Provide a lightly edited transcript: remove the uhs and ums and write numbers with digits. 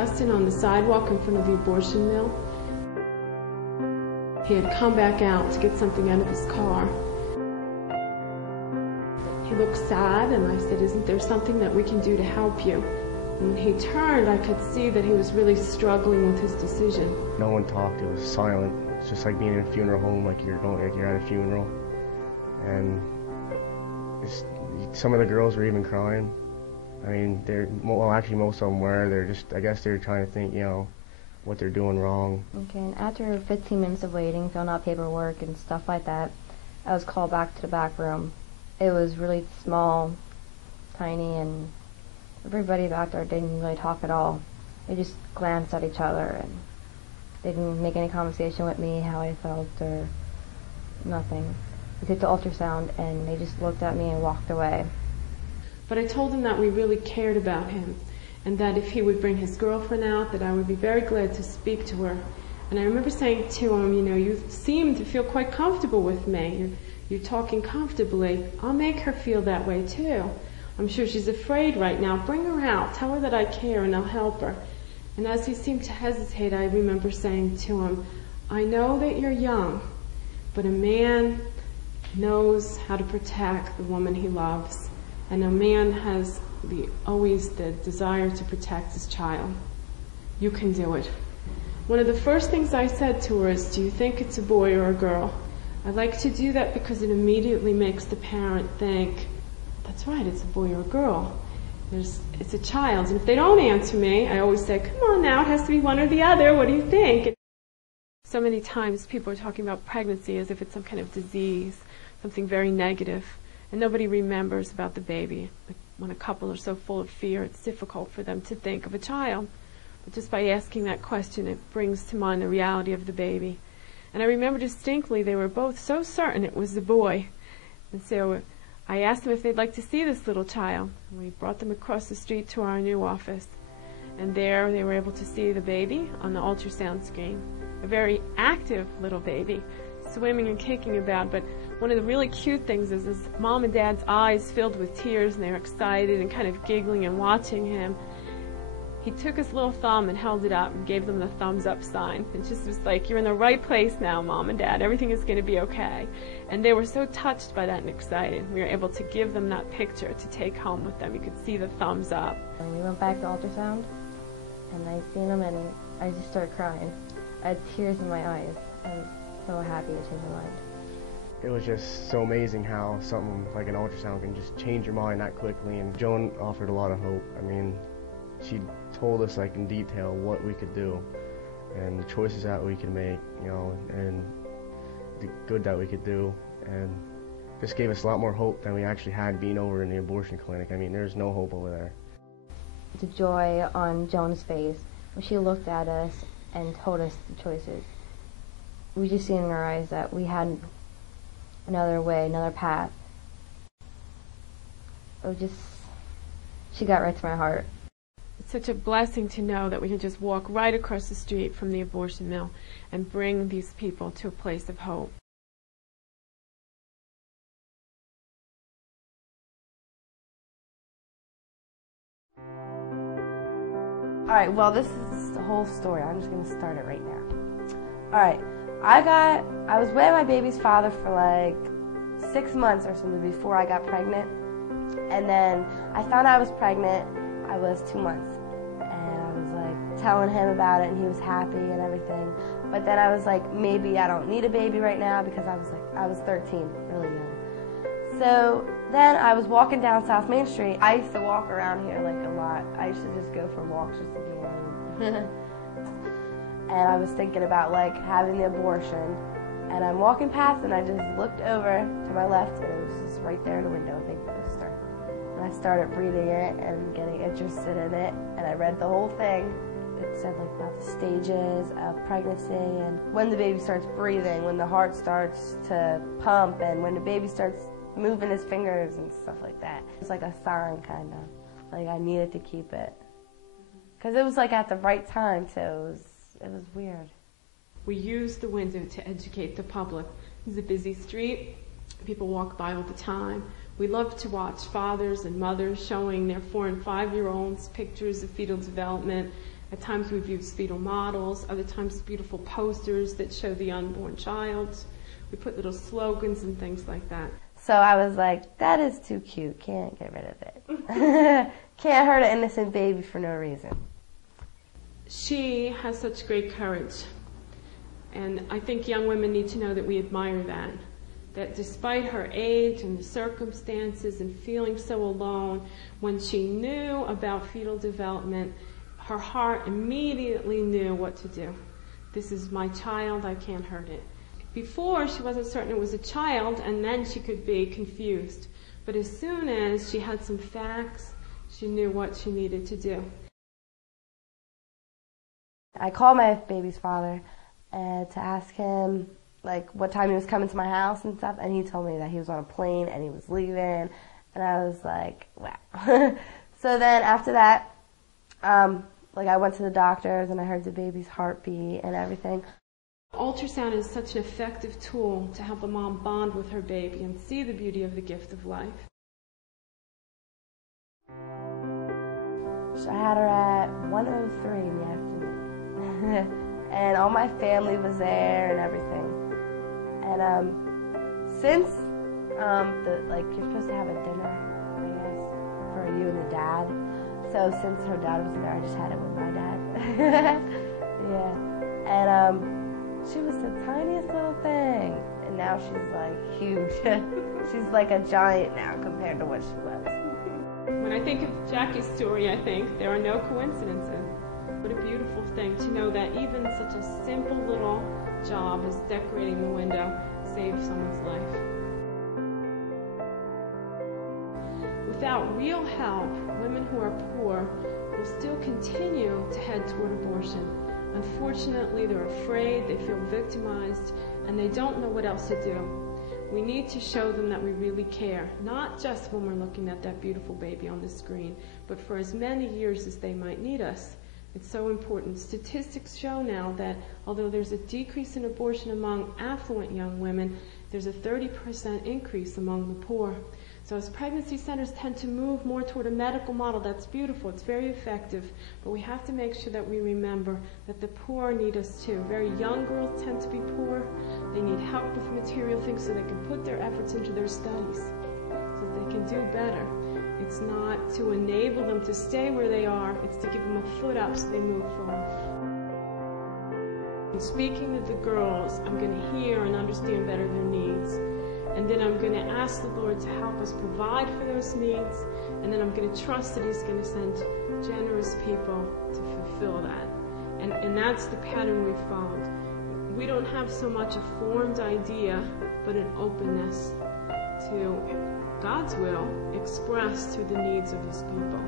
Justin on the sidewalk in front of the abortion mill. He had come back out to get something out of his car. He looked sad, and I said, "Isn't there something that we can do to help you?" And when he turned, I could see that he was really struggling with his decision. No one talked, it was silent. It's just like being in a funeral home, like you're at a funeral. And some of the girls were even crying. I mean, actually most of them were. I guess they're trying to think, what they're doing wrong. Okay, and after 15 minutes of waiting, filling out paperwork and stuff like that, I was called back to the back room. It was really small, tiny, and everybody back there didn't really talk at all. They just glanced at each other, and they didn't make any conversation with me, how I felt, or nothing. We took the ultrasound, and they just looked at me and walked away. But I told him that we really cared about him, and that if he would bring his girlfriend out, that I would be very glad to speak to her. And I remember saying to him, you seem to feel quite comfortable with me. You're talking comfortably. I'll make her feel that way too. I'm sure she's afraid right now. Bring her out. Tell her that I care and I'll help her. And as he seemed to hesitate, I remember saying to him, I know that you're young, but a man knows how to protect the woman he loves. And a man has always the desire to protect his child. You can do it. One of the first things I said to her is, do you think it's a boy or a girl? I like to do that because it immediately makes the parent think, that's right, it's a boy or a girl. It's a child. And if they don't answer me, I always say, come on now, it has to be one or the other. What do you think? So many times people are talking about pregnancy as if it's some kind of disease, something very negative, and nobody remembers about the baby. When a couple are so full of fear, it's difficult for them to think of a child. But just by asking that question, it brings to mind the reality of the baby. And I remember distinctly they were both so certain it was the boy. And so I asked them if they'd like to see this little child. And we brought them across the street to our new office. And there they were able to see the baby on the ultrasound screen. A very active little baby, swimming and kicking about. But one of the really cute things is Mom and Dad's eyes filled with tears, and they were excited and kind of giggling and watching him. He took his little thumb and held it up and gave them the thumbs up sign. It just was like, you're in the right place now, Mom and Dad. Everything is going to be okay. And they were so touched by that and excited. We were able to give them that picture to take home with them. You could see the thumbs up. And we went back to ultrasound, and I seen him, and I just started crying. I had tears in my eyes. I was so happy to change my mind. It was just so amazing how something like an ultrasound can just change your mind that quickly. And Joan offered a lot of hope. I mean, she told us in detail what we could do and the choices that we could make, and the good that we could do, and just gave us a lot more hope than we actually had being over in the abortion clinic. I mean, there's no hope over there. The joy on Joan's face when she looked at us and told us the choices. We just seen in our eyes that we had another way, another path. It was just, she got right to my heart. It's such a blessing to know that we can just walk right across the street from the abortion mill and bring these people to a place of hope. Alright, well, this is the whole story. I'm just going to start it right now. Alright, I was with my baby's father for 6 months or something before I got pregnant. And then I found out I was pregnant. I was 2 months. And I was telling him about it, and he was happy and everything. But then I was maybe I don't need a baby right now, because I was 13, really young. So then I was walking down South Main Street. I used to walk around here a lot. I used to just go for walks just to be alone. And I was thinking about having the abortion. And I'm walking past, and I just looked over to my left, and it was just right there in the window, a big poster. And I started reading it and getting interested in it, and I read the whole thing. It said about the stages of pregnancy, and when the baby starts breathing, when the heart starts to pump, and when the baby starts moving his fingers and stuff like that. It's like a sign, kind of. I needed to keep it. Because it was at the right time, too. It was weird. We use the window to educate the public. It's a busy street. People walk by all the time. We love to watch fathers and mothers showing their 4- and 5-year-olds pictures of fetal development At times we've used fetal models, other times beautiful posters that show the unborn child. We put little slogans and things like that. So I was like, that is too cute. Can't get rid of it. Can't hurt an innocent baby for no reason. She has such great courage. And I think young women need to know that we admire that. That despite her age and the circumstances and feeling so alone, when she knew about fetal development, her heart immediately knew what to do. This is my child, I can't hurt it. Before, she wasn't certain it was a child, and then she could be confused. But as soon as she had some facts, she knew what she needed to do. I called my baby's father to ask him what time he was coming to my house and stuff, and he told me that he was on a plane and he was leaving, and I was like, wow. So then after that, I went to the doctors and I heard the baby's heartbeat and everything. Ultrasound is such an effective tool to help a mom bond with her baby and see the beauty of the gift of life. So I had her at 1:03 in the afternoon. And all my family was there and everything. And since you're supposed to have a dinner, I guess, for you and the dad. So since her dad was there, I just had it with my dad. Yeah. And she was the tiniest little thing. And now she's huge. She's like a giant now compared to what she was. When I think of Jackie's story, I think there are no coincidences. What a beautiful thing to know that even such a simple little job as decorating the window saved someone's life. Without real help, women who are poor will still continue to head toward abortion. Unfortunately, they're afraid, they feel victimized, and they don't know what else to do. We need to show them that we really care, not just when we're looking at that beautiful baby on the screen, but for as many years as they might need us. It's so important. Statistics show now that although there's a decrease in abortion among affluent young women, there's a 30% increase among the poor. So as pregnancy centers tend to move more toward a medical model, that's beautiful, it's very effective, but we have to make sure that we remember that the poor need us too. Very young girls tend to be poor. They need help with material things so they can put their efforts into their studies, so that they can do better. It's not to enable them to stay where they are, it's to give them a foot up so they move forward. In speaking to the girls, I'm going to hear and understand better their needs. And then I'm going to ask the Lord to help us provide for those needs. And then I'm going to trust that He's going to send generous people to fulfill that. And that's the pattern we've followed. We don't have so much a formed idea, but an openness to God's will expressed through the needs of His people.